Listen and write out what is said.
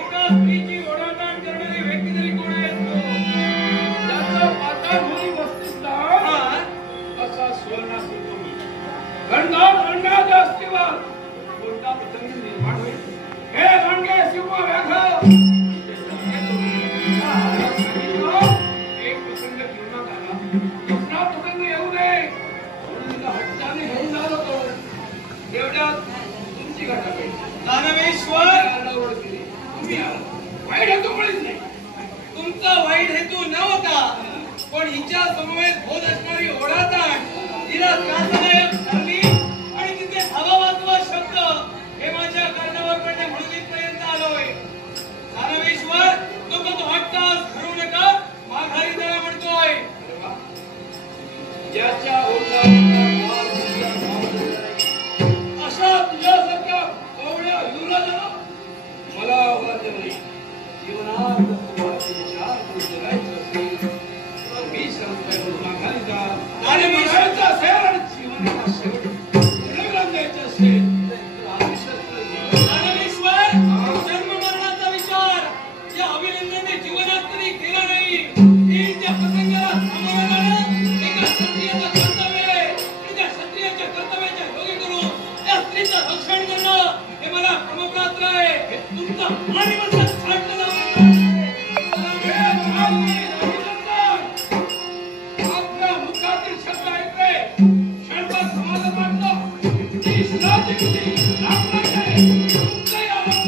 एका स्त्रीची ओढाताण करणारी व्यक्ती तरी कोण आहे तो? त्याचा पाताळभूमी वस्तुस्थान असा सुवर्णासूर तुम्ही घनदाट अंडाच्या अस्तित्वात कोणता प्रसंग निर्माण होईल? हे रणगे सिंह व्याघ्र एक प्रसंग जीवनात आला, दुसरा प्रसंग येऊ नये म्हणून तिला हट्टाने घेऊन आलो तो. एवढ्यात तुमची घटना घडली. दानवेश्वर तुम्ही वाईट हेतू मुळीच नाही. तुमचा वाईट हेतू नव्हता, पण हिच्या समवेत होत असणारी ओढाताण तिला त्रासदायक ठरली आणि तिथे धावावाचवा शब्द हे माझ्या कर्णावर पडले म्हणून इथपर्यंत आलोय. दानवेश्वर नको तो हट्टास धरू नका, माघारी जरा म्हणतोय. ज्याच्या ओढावर अशा तुझ्यासारख्या कोवळ्या युवराजाला मला आवडायचं नाही. जीवनात विचार करून जगायचं असेल तर मी सांगतोय माघारी जा. आणि मागायचं असेल आणि जीवनाचा शेवट पुढे द्यायचं असेल तर आयुष्यात दानवेश्वर, जन्म मरणाचा विचार या अभिनंदनाने जीवनात कधी केला नाही. त्या प्रसंगाला सामोरं जाणं एका क्षत्रियाचं कर्तव्य आहे आणि त्या क्षत्रियाच्या कर्तव्याच्या योगी करून त्या स्त्रीचं रक्षण करणं हे मला क्रमप्राप्त आहे. तुमचं आणि माझं छाटलं जाऊ आपल्या मुखातील शब्द ऐकले क्षणभर समाधान वाटलं. ती सुनाची किती लाभ लागते. तुमचंही आवाज